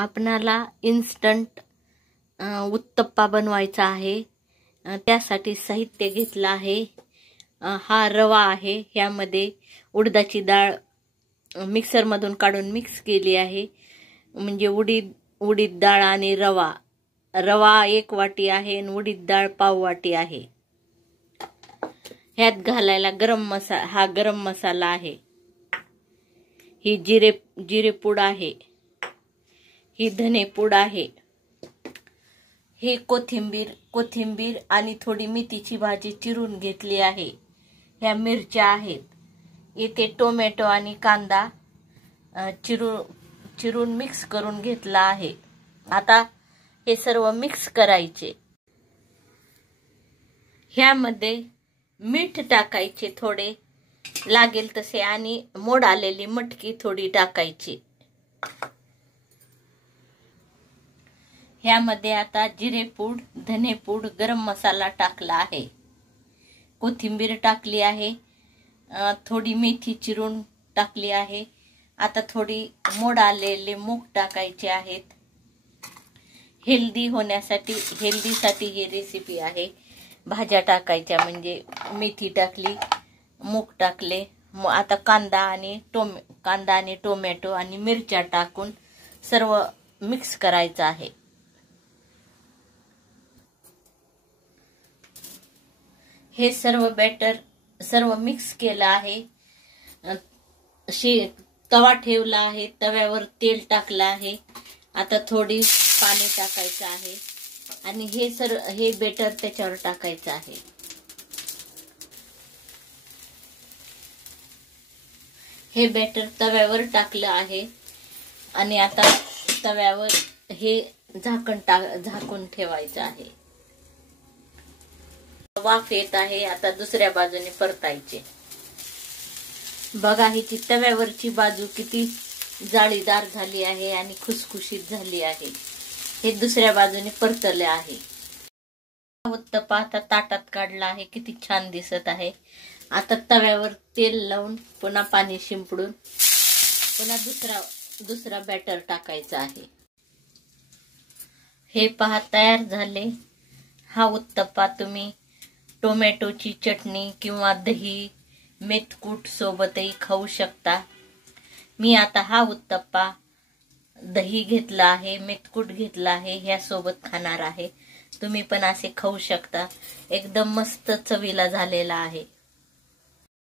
आपणाला इन्स्टंट उत्तप्पा बनवायचा आहे। त्यासाठी साहित्य घेतलं आहे। हा रवा आहे, ह्यामध्ये उडदाची डाळ मिक्सर मधून काढून मिक्स केली आहे। म्हणजे उडीद डाळ आणि रवा 1 वाटी आहे आणि उडीद डाळ पाव वाटी आहे। ह्यात घालायला गरम मसाला आहे। ही जिरे पूड आहे। ही धने पूड आहे। हे कोथिंबीर आणि थोडी मेथीची भाजी चिरून घेतली आहे। ह्या मिरच्या आहेत। इथे टोमॅटो आणि कांदा चिरून मिक्स करून घेतला आहे। आता हे सर्व मिक्स करायचे। ह्यामध्ये मीठ टाकायचे थोडे लागेल तसे आणि मोड आलेली मटकी थोडी टाकायची। ह्यामध्ये आता जिरे पूड, धने पूड, गरम मसाला टाकला आहे। कोथिंबीर टाकली आहे। थोडी मेथी चिरून टाकली आहे। आता थोडी मोड आलेले मूग टाकायचे आहेत। हेल्दीसाठी ही रेसिपी आहे। भाज्या टाकायच्या म्हणजे मेथी टाकली, मूग टाकले। आता कांदा आणि टोमॅटो आणि मिरच्या टाकून सर्व मिक्स करायचं आहे। हे सर्व सर्व मिक्स केलं आहे। तवा ठेवला आहे, तव्यावर तेल टाकलं आहे। आता थोडी पाणी टाकायचं आहे आणि हे बेटर त्याच्यावर टाकायचं आहे। हे बेटर तव्यावर टाकलं आहे आणि आता तव्यावर हे झाकून ठेवायचं आहे। वाफ येत आहे। आता दुसऱ्या बाजूने परतायचे। बघा हिची तव्यावरची बाजू किती जाळीदार झाली आहे आणि खुसखुशीत झाली आहे। हे दुसऱ्या बाजूने परतले आहे। उत्तप्पा आता ताटात काढला आहे। किती छान दिसत आहे। आता तव्यावर तेल लावून पुन्हा पाणी शिंपडून पुन्हा दुसरा बॅटर टाकायचा आहे। हे पहा तयार झाले। हा उत्तप्पा तुम्ही टोमॅटोची चटणी किंवा दही मेथकूट सोबतही खाऊ शकता। मी आता हा उत्तप्पा दही घेतला आहे, मेथकूट घेतला आहे, ह्या सोबत खाणार आहे। तुम्ही पण असे खाऊ शकता। एकदम मस्त चवीला झालेला आहे।